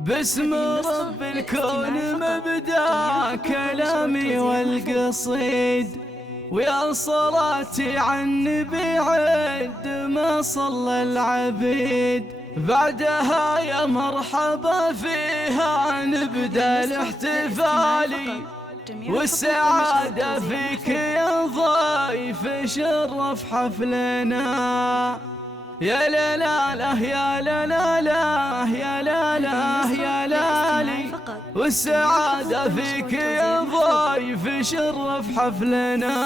باسم رب الكون مبدأ كلامي والقصيد، ويا صلاتي عن النبي عد ما صلى العبيد. بعدها يا مرحبا فيها نبدأ الاحتفالي، والسعادة فيك يا ضيف شرف حفلنا. يا لا لا لا يا لا لا لا يا لا لا يا لالي، والسعادة فيك يا ضيف شرف حفلنا.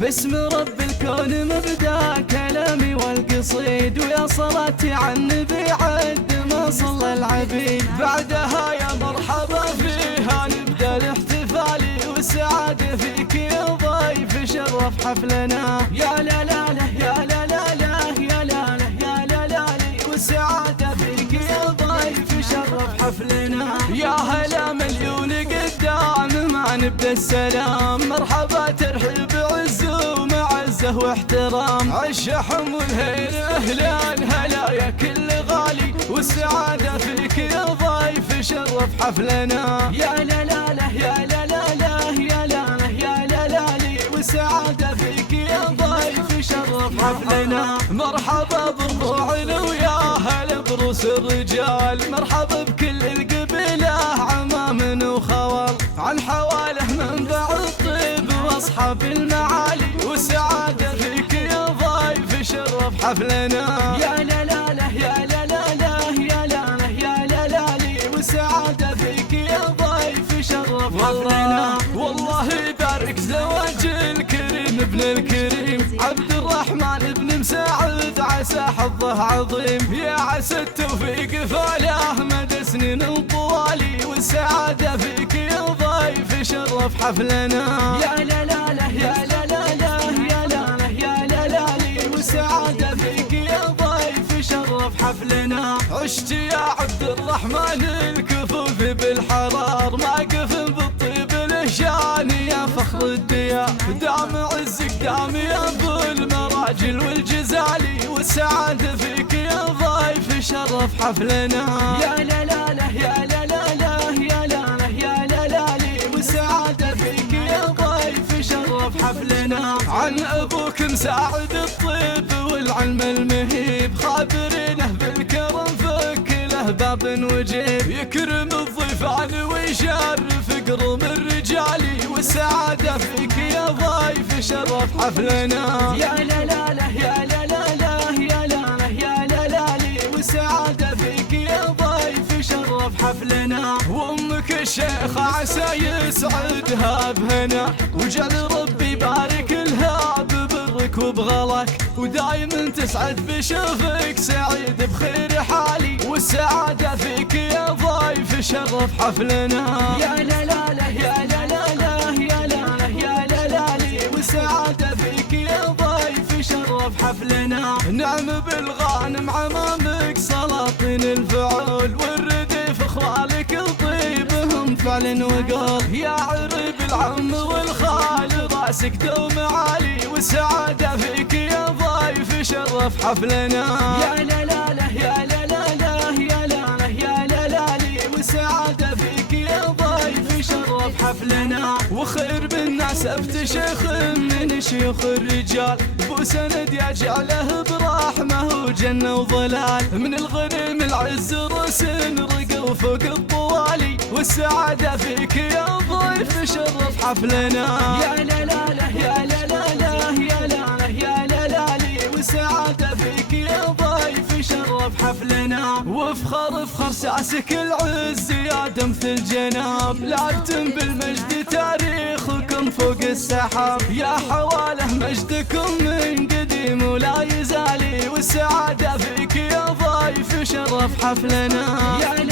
باسم رب الكون مبدأ كلامي والقصيد، ويا صلاتي عن النبي عد ما صلى العبيد. بعدها يا مرحبا فيها نبدأ الاحتفالي، والسعادة فيك يا ضيف شرف حفلنا. يا لا لا لا يا لا لا لا يا لا لا يا لا لا لي، والسعادة فيك يا ضيف شرف حفلنا. يا هلا مليون قدام ما نبدأ السلام، مرحبا ترحيب عزه ومعزه واحترام. عالشحم والهيل اهلا هلا يا كل غالي، والسعادة فيك يا ضيف شرف حفلنا. يا لا لا لا يا لا لا لا يا لا لا يا لا لا لي، والسعادة فيك يا ضيف شرف حفلنا. مرحبا بربوعنا ويا هلا بروس الرجال، مرحبا بكل القبيلة عمام وخوال، عن حواله منبع الطيب واصحاب المعالي، والسعادة فيك يا ضيف شرف حفلنا. يا لا لا لا يا لا لا لا يا لا لا يا لا لا لي، والسعادة فيك يا ضيف شرف حفلنا. والله يبارك زواج الكريم ابن الكريم عبد الرحمن بن مساعد، عسى حظه عظيم. يا عسى التوفيق فاله مدى سنين طوالي، والسعادة فيك يا ضيف شرف حفلنا. يا لا لا لا يا لا لا لا يا لا لا يا لا لا لي، والسعادة فيك يا ضيف شرف حفلنا. عشت يا عبد الرحمن الكفوف بالحرار، ما قفل بالطيب الشان يا فخر الديار. دام عزك دام يا ابو المراجل والجزالي، والسعادة فيك يا ضيف شرف حفلنا. يا لا لا لا يا لا لا لا يا لا لا يا لا لا لي، والسعادة فيك يا ضيف شرف حفلنا. عن ابوك مساعد الطيب والعلم المهيب، خابرينه بالكرم فك له باب وجيب، يكرم الضيفان ويشرف قرم الرجالي، والسعادة فيك يا ضيف شرف حفلنا. يا لا لا لا يا لا لا لا يا لا لا يا لا لا لي، والسعادة فيك يا ضيف شرف حفلنا. وامك الشيخة عسى يسعدها بهنا، وجعل ربي يبارك لها ببرك وبغلك، ودايما تسعد بشوفك سعيد بخير حالي، والسعادة فيك يا ضيف شرف حفلنا. يا لا لا لا يا لا لا لا يا لا لا يا لا لا لي، والسعادة فيك يا ضيف شرف حفلنا. نعم بالغانم عمامك سلاطين الفعول، والرديف اخوالك الطيبهم فعل وقول. يا عريب العم والخال راسك دوم عالي، والسعادة فيك يا ضيف شرف حفلنا. يا لا لا لا يا لا لا لا يا لا لا يا لا لا لي، والسعادة فيك يا ضيف شرف حفلنا. وخير بالناس افتشخ من شيوخ الرجال، بو سند يجعله برحمه وجنة وظلال، من الغنم العز رسن رقى وفوق الطوالي، والسعادة فيك يا ضيف شرف حفلنا. يا لا لا لا يا لا لا لا يا لا لا يا لا لا لي، والسعادة فيك يا ضيف شرف حفلنا. وافخر افخر ساسك العز يا دمث الجناب، لعبتم بالمجد تاريخكم فوق السحاب، يا حواله مجدكم من قديم ولا يزالي، والسعادة فيك يا ضيف شرف حفلنا. يا